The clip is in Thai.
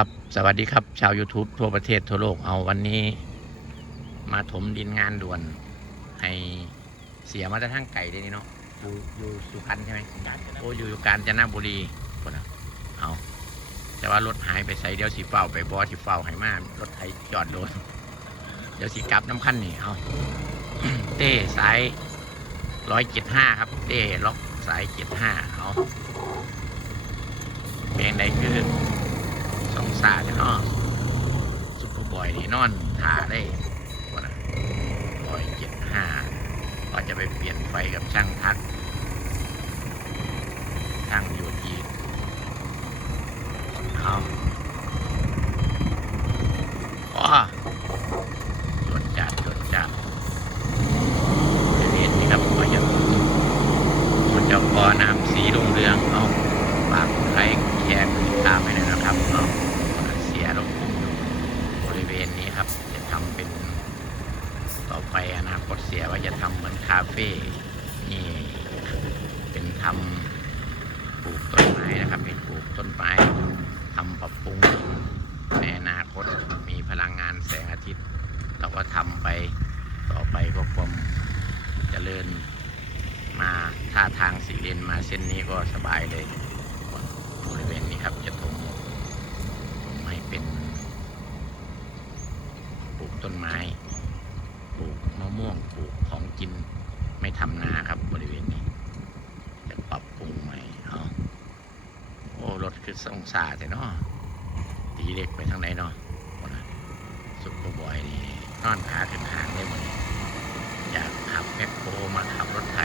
ครับสวัสดีครับ ชาว YouTube ทั่วประเทศทั่วโลกเอาวันนี้ มาถมดินงานด่วน ให้เสียมาแต่ทั้งไก่ได้นี่เนาะอยู่อยู่สุพรรณใช่ไหมโอ้อยู่อยู่กาญจนบุรีคนอะเอาแต่ว่ารถหายไปใส่เดี๋ยวสีเฝ้าไปบอสีเฝ้าให้มารถไถจอดโดน เดี๋ยวสีกลับน้ำขั้นนี่เอาเต้สายร้อยเจ็ดห้าครับ เต้ล็อกสายเจ็ดห้าเอาเพียงใดคือ สาเนาะซุปเปอร์บอยนี่นอนทาได้ว่านะบอยเจ็ดห้าก็จะไปเปลี่ยนไฟกับช่างทักช่างอยู่ที่เอาว้าจดจัดจดจัดเดี๋ยวนี้นี่ครับก็จะมันเจ้าปอน้ำสีลงเรืองเอาฝากไลค์แชร์ติดตามไปเลยนะครับเอาเสียลงพุ่งอยู่บริเวณนี้ครับ จะทำเป็นต่อ ไปอนาคตเสียว่าจะทำเหมือนคาเฟ่นี่เป็นทำปลูกต้นไม้นะครับเป็นปลูกต้นไม้ทำปรับปรุงในอนาคตมีพลังงานแสงอาทิตย์ เราก็ทำไปต่อไปก็ความเจริญมาท่าทางสีเลนมาเส้นนี้ก็สบายเลยบริเวณนี้ครับจะถมผมให้เป็นปลูกต้นไม้ ปลูกมะม่วงปลูกของกินไม่ทำนาครับบริเวณนี้ จะปรับปรุงใหม่เอาโอ้รถคือสงสารแต่เนาะตีเล็กไปทางไหนเนาะสุดกบอยนี่นอนขาขึ้นหางได้หมดอยากขับแมคโครมาขับรถไถ